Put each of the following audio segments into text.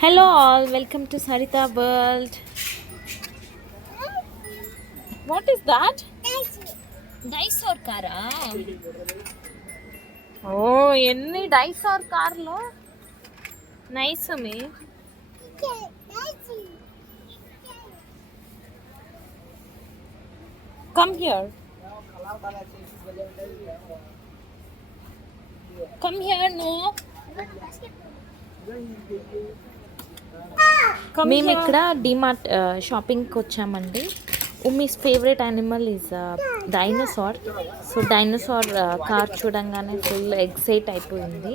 Hello all, welcome to Sarita World. What is that? Dinosaur car. Oh, ఎన్ని డైసర్ కార్లో nice మీ come here no మేము ఇక్కడ డిమార్ట్ షాపింగ్కి వచ్చామండి. Ummi's favourite animal is dinosaur. So dinosaur car చూడంగానే ఫుల్ ఎక్సైట్ అయిపోయింది.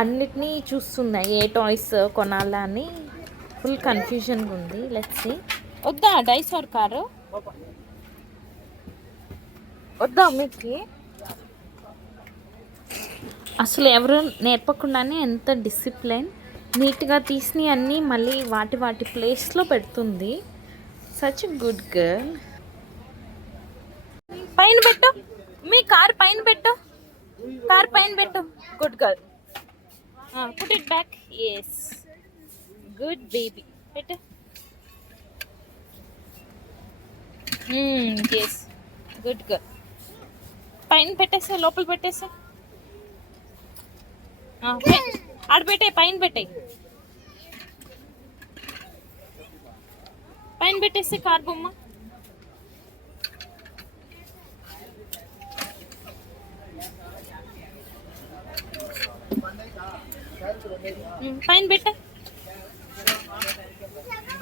అన్నిటినీ చూస్తుంది ఏ టాయ్స్ కొనాలా అని ఫుల్ కన్ఫ్యూజన్గా ఉంది. Let's see. వద్దా డైనోసార్ కారు వద్దా మీకు? అసలు ఎవరు నేర్పకుండానే ఎంత డిసిప్లైన్, నీట్గా తీసి అన్నీ మళ్ళీ వాటి ప్లేస్లో పెడుతుంది. Such good girl. పైన పెట్టు, మీ కార్ పైన పెట్టు, కార్ పైన పెట్టు. Good girl. Put it back. Yes, good baby. పెట్టు. Yes, good girl. పైన పెట్టేసా, లోపల పెట్టేసా. ఆడ పెట్టే, పైన పెట్టాయి, పైన పెట్టేసి కార్ బొమ్మ. పైన పెట్ట.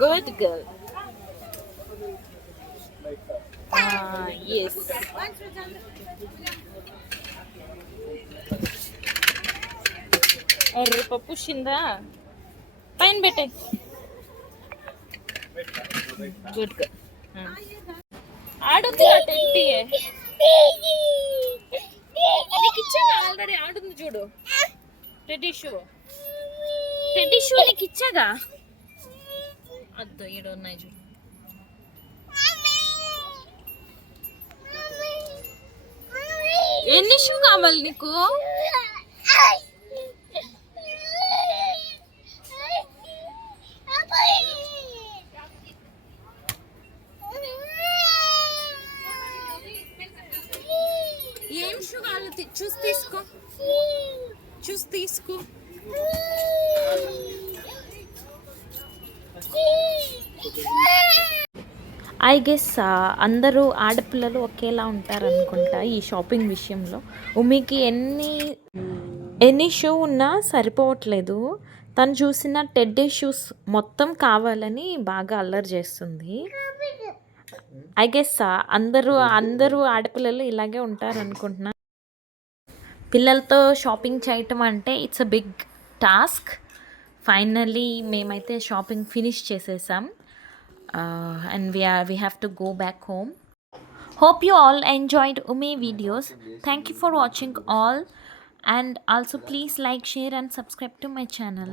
Good girl. ఎస్. అర్రే పప్పు షిందా. పైన పెట్టే. Good girl. ఆడుంది టెడ్డీ. నీకు ఇచ్చాగా ఆల్రెడీ, ఆడుంది చూడు. టెడ్డీ షూ నీకు ఇచ్చాగా. అద్దు ఈడ ఉన్నాయి చూడు. ఎన్ని షూ కావాలి నీకు? ఏం షూ కావాలి? చూసి తీసుకో, చూసి తీసుకో. ఐ గెస్ అందరూ ఆడపిల్లలు ఒకేలా ఉంటారు అనుకుంటా ఈ షాపింగ్ విషయంలో. ఉమ్మికి ఎన్ని షూ ఉన్నా సరిపోవట్లేదు. తను చూసిన టెడ్డీ షూస్ మొత్తం కావాలని బాగా అల్లరి చేస్తుంది. ఐ గెస్ అందరూ ఆడపిల్లలు ఇలాగే ఉంటారు అనుకుంటున్నా. పిల్లలతో షాపింగ్ చేయటం అంటే it's a big task. Finally మేమైతే షాపింగ్ ఫినిష్ చేసేసాం. And we have to go back home. Hope you all enjoyed Umi videos. Thank you for watching all, and also please like, share and subscribe to my channel.